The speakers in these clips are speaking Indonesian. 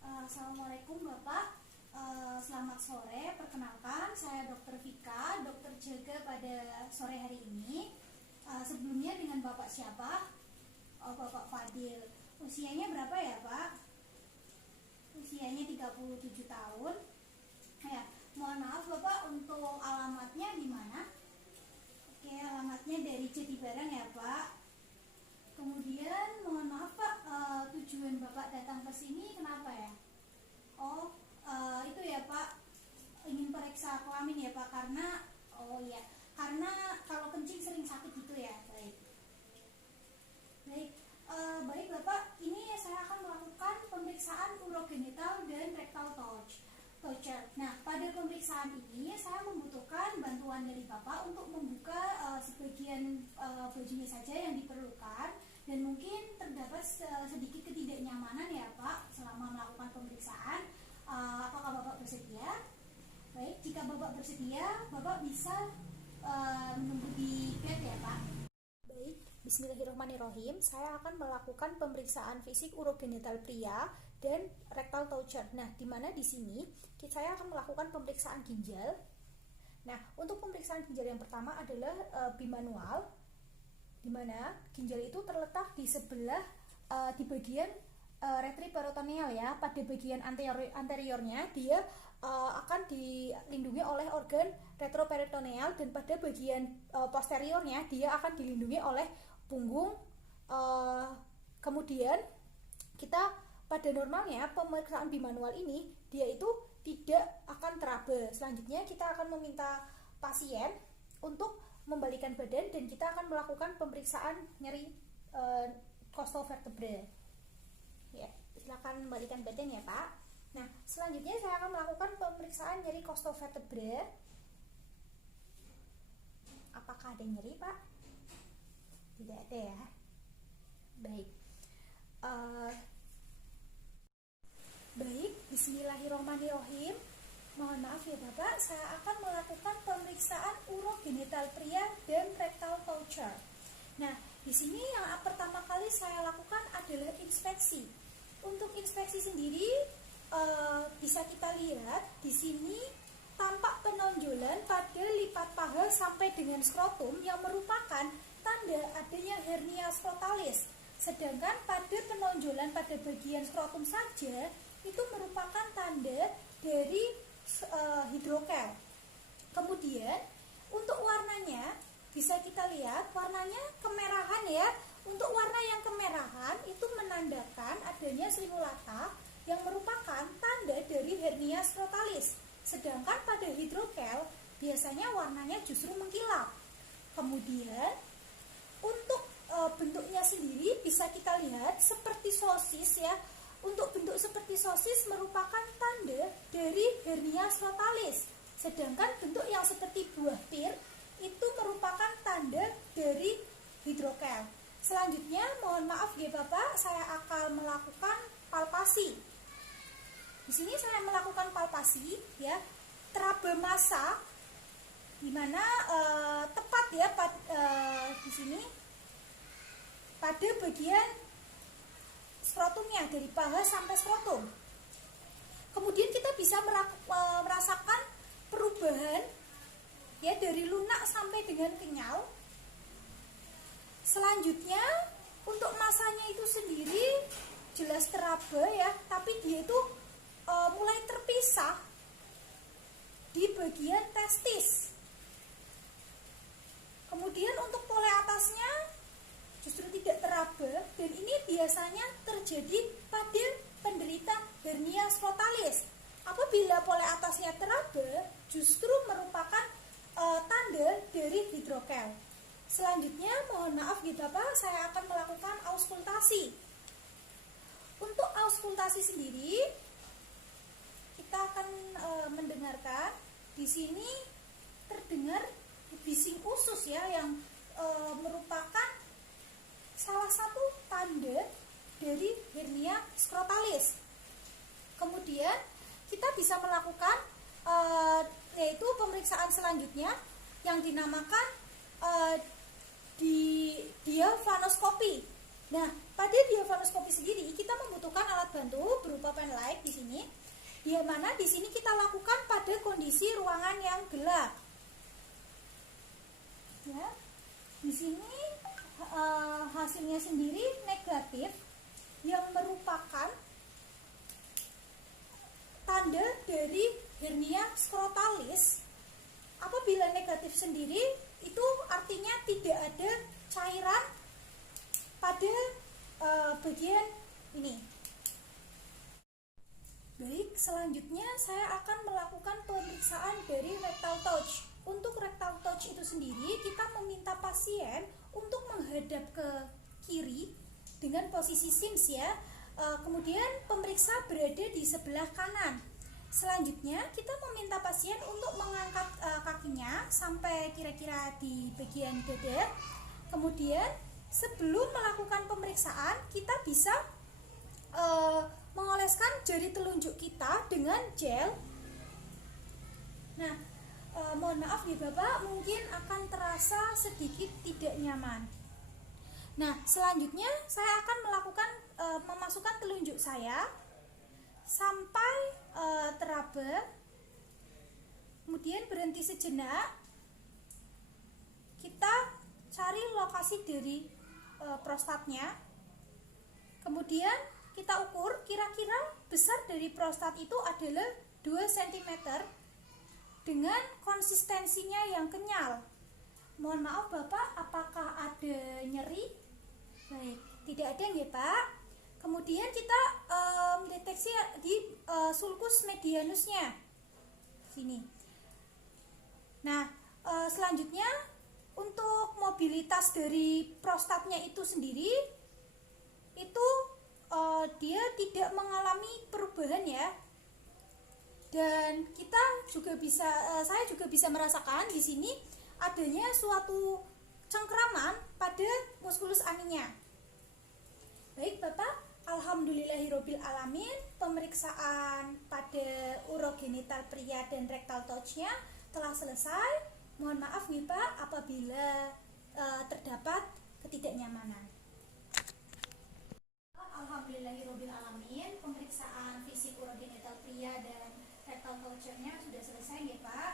Assalamualaikum Bapak. Selamat sore. Perkenalkan, saya Dr. Vika, dokter jaga pada sore hari ini. Sebelumnya dengan Bapak siapa? Bapak Fadil. Usianya berapa ya Pak? Usianya 37 tahun. Ya, mohon maaf Bapak, untuk alamatnya di mana? Oke, alamatnya dari Jatibarang ya Pak. Kemudian mohon maaf Pak, tujuan Bapak datang ke sini kenapa ya? Itu ya Pak, ingin periksa kelamin ya Pak, karena kalau kencing sering sakit gitu ya. Baik Bapak, ini saya akan melakukan pemeriksaan urogenital dan rectal toucher. Nah, pada pemeriksaan ini saya membutuhkan bantuan dari Bapak untuk membuka sebagian bajunya saja yang diperlukan, dan mungkin terdapat sedikit ketidaknyamanan ya Pak selama melakukan pemeriksaan. Apakah Bapak bersedia? Baik, jika Bapak bersedia, Bapak bisa menunggu di bed ya Pak. Baik, bismillahirrahmanirrahim. Saya akan melakukan pemeriksaan fisik urogenital pria dan rectal toucher. Nah, di mana di sini saya akan melakukan pemeriksaan ginjal. Nah, untuk pemeriksaan ginjal yang pertama adalah bimanual, di mana ginjal itu terletak di sebelah di bagian retroperitoneal ya. Pada bagian anteriornya dia akan dilindungi oleh organ retroperitoneal, dan pada bagian posteriornya dia akan dilindungi oleh punggung. Kemudian kita pada normalnya pemeriksaan bimanual ini dia itu tidak akan teraba. Selanjutnya kita akan meminta pasien untuk membalikan badan, dan kita akan melakukan pemeriksaan nyeri costovertebra. Ya, silakan membalikan badan ya Pak. Nah, selanjutnya saya akan melakukan pemeriksaan nyeri costovertebra. Apakah ada nyeri Pak? Tidak ada ya. Baik. Baik, bismillahirrahmanirrahim. Mohon maaf ya Bapak, saya akan melakukan pemeriksaan urogenital pria dan rectal toucher. Nah, di sini yang pertama kali saya lakukan adalah inspeksi. Untuk inspeksi sendiri bisa kita lihat di sini tampak penonjolan pada lipat paha sampai dengan skrotum yang merupakan tanda adanya hernia skrotalis. Sedangkan pada penonjolan pada bagian skrotum saja itu merupakan tanda dari hidrokel. Kemudian untuk warnanya bisa kita lihat warnanya kemerahan ya. Untuk warna yang kemerahan itu menandakan adanya slimulata yang merupakan tanda dari hernia skrotalis. Sedangkan pada hidrokel biasanya warnanya justru mengkilap. Kemudian untuk bentuknya sendiri bisa kita lihat seperti sosis ya. Untuk bentuk seperti sosis merupakan tanda dari hernia skrotalis. Sedangkan bentuk yang seperti buah pir itu merupakan tanda dari hidrokel. Selanjutnya, mohon maaf ya Bapak, saya akan melakukan palpasi. Di sini saya melakukan palpasi ya, teraba massa, di mana tepat ya di sini pada bagian skrotumnya dari paha sampai skrotum. Kemudian kita bisa merasakan perubahan ya dari lunak sampai dengan kenyal. Selanjutnya untuk masanya itu sendiri jelas teraba ya, tapi dia itu mulai terpisah di bagian testis. Kemudian untuk pole atasnya justru tidak teraba, dan ini biasanya terjadi pada penderita hernia skrotalis. Apabila pole atasnya teraba, justru merupakan tanda dari hidrokel. Selanjutnya, mohon maaf ya Bapak, saya akan melakukan auskultasi. Untuk auskultasi sendiri, kita akan mendengarkan di sini terdengar bising usus ya, yang merupakan salah satu tanda dari hernia skrotalis. Kemudian kita bisa melakukan yaitu pemeriksaan selanjutnya yang dinamakan diaphragmoskopi. Nah, pada diafanoskopi sendiri kita membutuhkan alat bantu berupa pen light di sini, di mana di sini kita lakukan pada kondisi ruangan yang gelap. Ya, di sini hasilnya sendiri negatif, yang merupakan tanda dari hernia skrotalis. Apabila negatif sendiri, itu artinya tidak ada cairan pada bagian ini. Baik, selanjutnya saya akan melakukan pemeriksaan dari rectal touch. Untuk rectal touch itu sendiri, kita meminta pasien untuk menghadap ke kiri dengan posisi sims ya. Kemudian pemeriksa berada di sebelah kanan. Selanjutnya kita meminta pasien untuk mengangkat kakinya sampai kira-kira di bagian dada. Kemudian sebelum melakukan pemeriksaan, kita bisa mengoleskan jari telunjuk kita dengan gel. Nah, mohon maaf nih Bapak, mungkin akan terasa sedikit tidak nyaman. Nah, selanjutnya saya akan melakukan memasukkan telunjuk saya sampai teraba, kemudian berhenti sejenak. Kita cari lokasi dari prostatnya, kemudian kita ukur kira-kira besar dari prostat itu adalah 2 cm dengan konsistensinya yang kenyal. Mohon maaf Bapak, apakah ada nyeri? Baik, tidak ada ya Pak. Kemudian kita deteksi di sulcus medianusnya sini. Nah, selanjutnya untuk mobilitas dari prostatnya itu sendiri, itu dia tidak mengalami perubahan ya. Dan kita juga bisa, saya juga bisa merasakan di sini adanya suatu cengkeraman pada muskulus aninya. Baik Bapak, alhamdulillahirobbil alamin, pemeriksaan pada urogenital pria dan rectal touch-nya telah selesai. Mohon maaf nih Pak apabila terdapat ketidaknyamanan. Alhamdulillahirobbil alamin, pemeriksaan fisik urogenital pria dan rectal touch-nya sudah selesai ya Pak.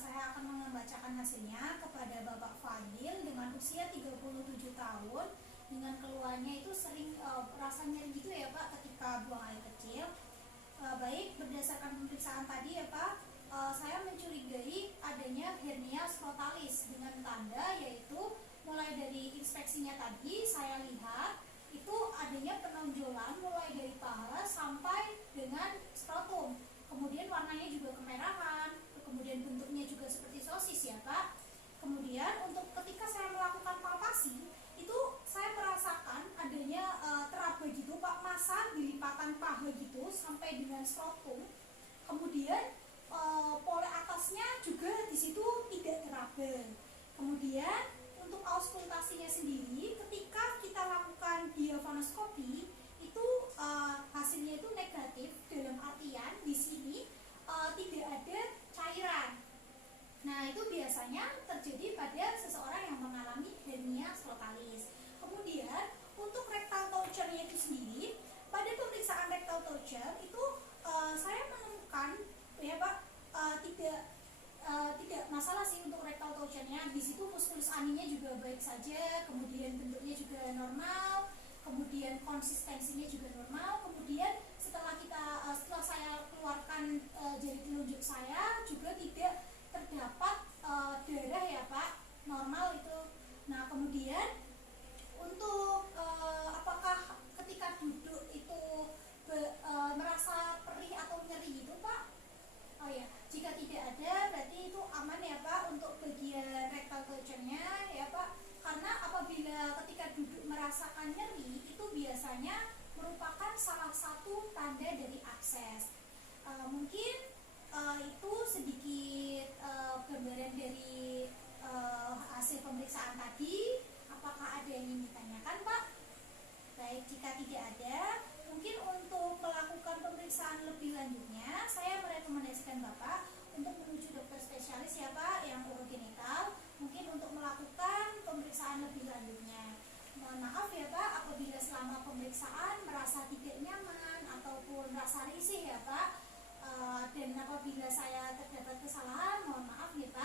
Saya akan membacakan hasilnya kepada Bapak Fadil dengan usia 37 tahun, dengan keluhannya itu sering rasa nyeri gitu ya Pak ketika buang air kecil. Baik, berdasarkan pemeriksaan tadi ya Pak, saya mencurigai adanya hernia skrotalis dengan tanda yaitu mulai dari inspeksinya tadi saya lihat itu adanya penonjolan mulai dari paha sampai dengan skrotum. Kemudian warnanya juga kemerahan, kemudian bentuknya juga seperti sosis ya Pak. Kemudian untuk ketika saya melakukan palpasi, itu saya merasakan adanya teraba gitu Pak, massa di lipatan paha gitu sampai dengan skrotum. Kemudian pole atasnya juga di situ tidak teraba. Kemudian untuk auskultasinya sendiri, ketika kita lakukan diafanoskopi itu hasilnya itu negatif, dalam artian di sini tidak ada cairan. Nah, itu biasanya terjadi pada seseorang yang mengalami hernia skrotalis. Kemudian untuk rectal toucher-nya itu sendiri, pada pemeriksaan rectal toucher itu saya menemukan ya Pak, tidak masalah sih untuk rectal toucher-nya. Di situ muskulus aninya juga baik saja, kemudian bentuknya juga normal, kemudian konsistensinya juga normal. Kemudian setelah saya keluarkan jari telunjuk saya juga tidak terdapat darah ya Pak, normal itu. Nah, kemudian untuk apakah ketika duduk itu merasa perih atau nyeri gitu Pak? Oh ya, jika tidak ada berarti itu aman ya Pak untuk bagian rectal toucher-nya ya Pak. Karena apabila ketika duduk merasakan nyeri itu biasanya merupakan salah satu tanda dari abses. Mungkin itu sedikit gambaran dari hasil pemeriksaan tadi. Apakah ada yang ingin ditanyakan Pak? Baik, jika tidak ada, mungkin untuk melakukan pemeriksaan lebih lanjutnya, saya merekomendasikan Bapak untuk menuju dokter spesialis ya Pak yang urogenital, mungkin untuk melakukan pemeriksaan lebih lanjutnya. Mohon maaf ya Pak pemeriksaan merasa tidak nyaman ataupun rasa risih ya Pak. Dan apabila saya terdapat kesalahan, mohon maaf ya Pak.